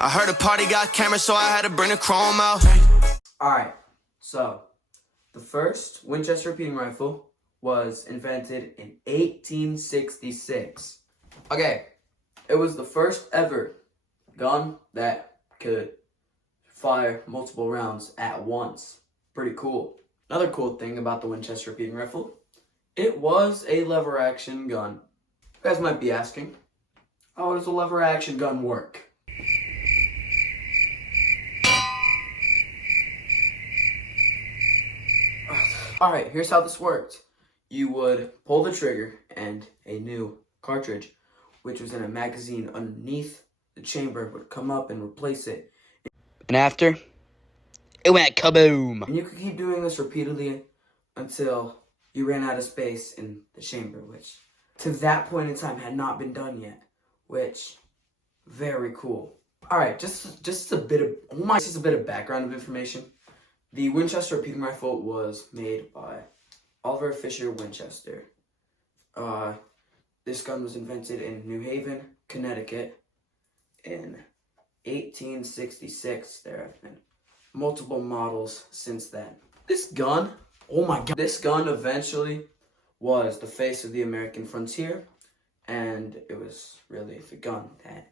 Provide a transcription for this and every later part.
I heard a party got cameras, so I had to bring the chrome out. Alright, so the first Winchester repeating rifle was invented in 1866. Okay, it was the first ever gun that could fire multiple rounds at once. Pretty cool. Another cool thing about the Winchester repeating rifle, it was a lever action gun. You guys might be asking, how does a lever action gun work? Alright, here's how this worked. You would pull the trigger and a new cartridge, which was in a magazine underneath the chamber, would come up and replace it. And after, it went kaboom! And you could keep doing this repeatedly until you ran out of space in the chamber, which to that point in time had not been done yet, which, very cool. Alright, just a bit of background of information. The Winchester repeating rifle was made by Oliver Fisher Winchester. This gun was invented in New Haven, Connecticut in 1866. There have been multiple models since then. This gun, oh my god, this gun eventually was the face of the American frontier, and it was really the gun that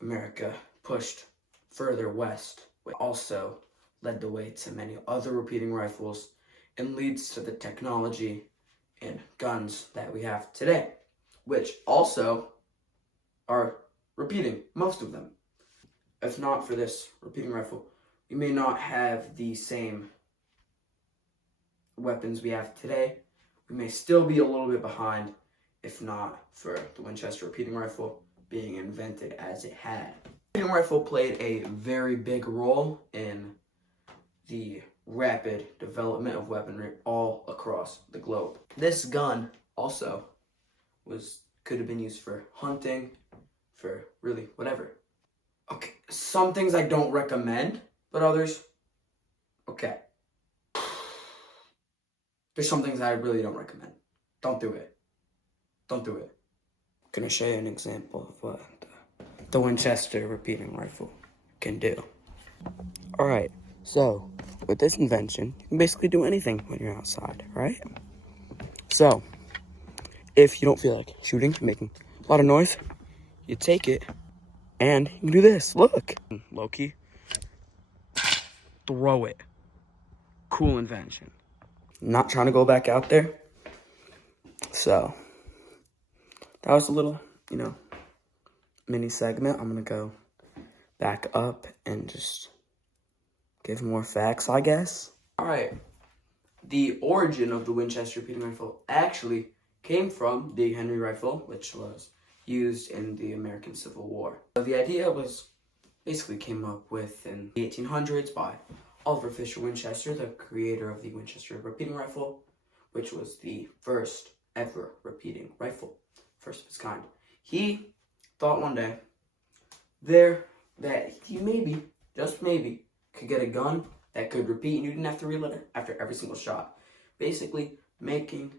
America pushed further west, which also led the way to many other repeating rifles and leads to the technology and guns that we have today, which also are repeating, most of them. If not for this repeating rifle, we may not have the same weapons we have today. We may still be a little bit behind, if not for the Winchester repeating rifle being invented as it had. The repeating rifle played a very big role in the rapid development of weaponry all across the globe. This gun also could have been used for hunting, for really whatever. Okay, some things I don't recommend, but others, okay. There's some things I really don't recommend. Don't do it. Don't do it. I'm gonna show you an example of what the Winchester repeating rifle can do. Alright, so with this invention, you can basically do anything when you're outside, right? So, if you don't feel like shooting, making a lot of noise, you take it, and you can do this. Look! Lowkey. Throw it. Cool invention. Not trying to go back out there. So, that was a little, mini segment. I'm going to go back up and just give more facts, I guess. Alright, the origin of the Winchester repeating rifle actually came from the Henry rifle, which was used in the American Civil War. So the idea was basically came up with in the 1800s by Oliver Fisher Winchester, the creator of the Winchester repeating rifle, which was the first ever repeating rifle, first of its kind. He thought one day that he maybe, just maybe, could get a gun that could repeat and you didn't have to reload it after every single shot. Basically, making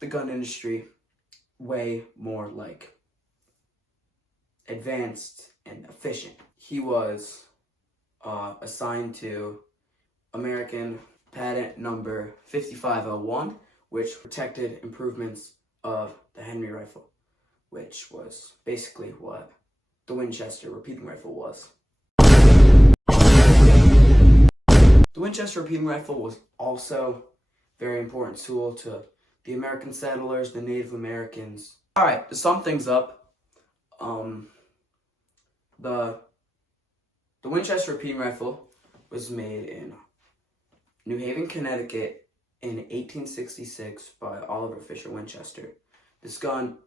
the gun industry way more like advanced and efficient. He was assigned to American patent number 5501, which protected improvements of the Henry rifle, which was basically what the Winchester repeating rifle was. The Winchester repeating rifle was also a very important tool to the American settlers, the Native Americans. Alright, to sum things up, the Winchester repeating rifle was made in New Haven, Connecticut in 1866 by Oliver Fisher Winchester. This gun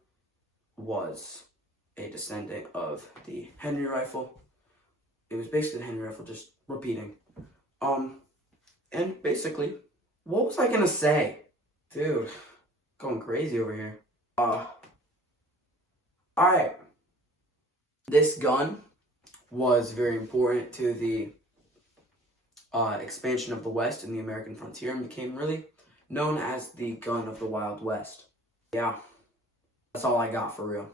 was a descendant of the Henry rifle. It was basically the Henry rifle, just repeating. And basically, what was I gonna say? Dude, going crazy over here. Alright. This gun was very important to the expansion of the West and the American frontier and became really known as the gun of the Wild West. Yeah, that's all I got for real.